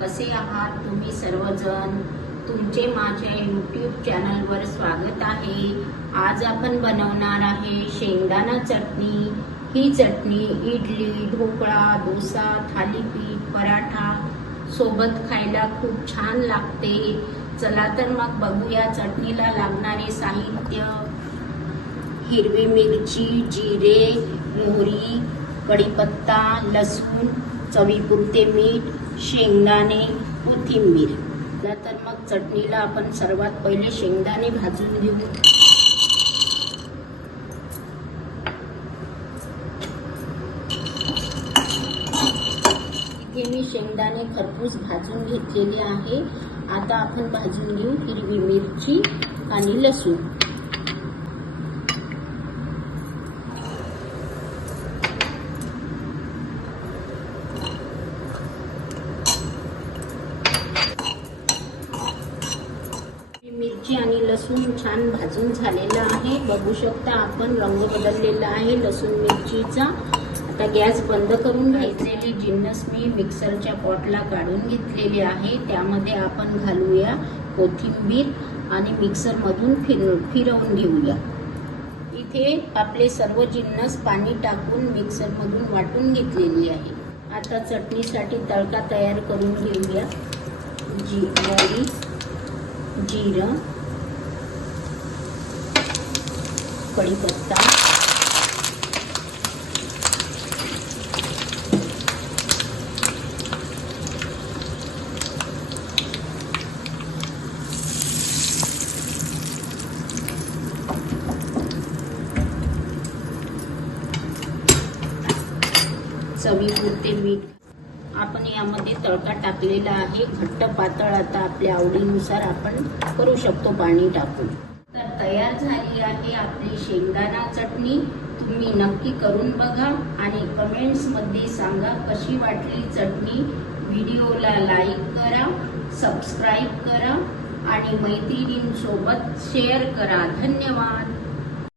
कसे आहात तुम्ही सर्वजण? तुमचे माझ्या YouTube चॅनलवर स्वागत आहे। आज आपण बनवणार आहे शेंगदाणा चटणी। ही चटणी इडली, ढोकळा, डोसा, थालीपीठ, पराठा सोबत खायला खूप छान लागते। चला तर मग बघूया चटणीला लागणारे साहित्य। हिरवी मिरची, जिरे, मोहरी, कढीपत्ता, लसूण, चवीपुरते मीठ, शेंगदाणे, कोथिंबीर। चला तर मग चटणीला आपण सर्वात पहिले शेंगदाणे भाजून घेऊ। इथे मी शेंगदाणे खरपूस भाजून घेतलेले आहे। आता आपण भाजून घेऊ हिरवी मिरची आणि लसूण। मिरची आणि लसूण छान भाजून झालेला आहे। बघू शकता आपण रंग बदललेला आहे लसूण मिरचीचा। आता गॅस बंद करून घेतलेली जिन्नस मी मिक्सरच्या पॉटला काढून घेतलेले आहे। त्यामध्ये आपण घालूया कोथिंबीर आणि मिक्सर मधून फिरवून घेऊया। इथे आपले सर्व जिन्नस पाणी टाकून मिक्सर मधून वाटून घेतलेली आहे। आता चटणीसाठी तडका तयार करून घेऊया। मोहरी, जीरं, कढीपत्ता, चवीपुरते मीठ। आपण यामध्ये तडका टाकलेला आहे। घट्ट पातळ आता आपल्या आवडीनुसार आपण करू शकतो पाणी टाकून। तर तयार झाली आहे आपली शेंगदाणा चटणी। तुम्ही नक्की करून बघा आणि कमेंट्स मध्ये सांगा कशी वाटली चटणी। व्हिडिओला लाईक करा, सबस्क्राईब करा आणि मैत्रिणींसोबत शेअर करा। धन्यवाद।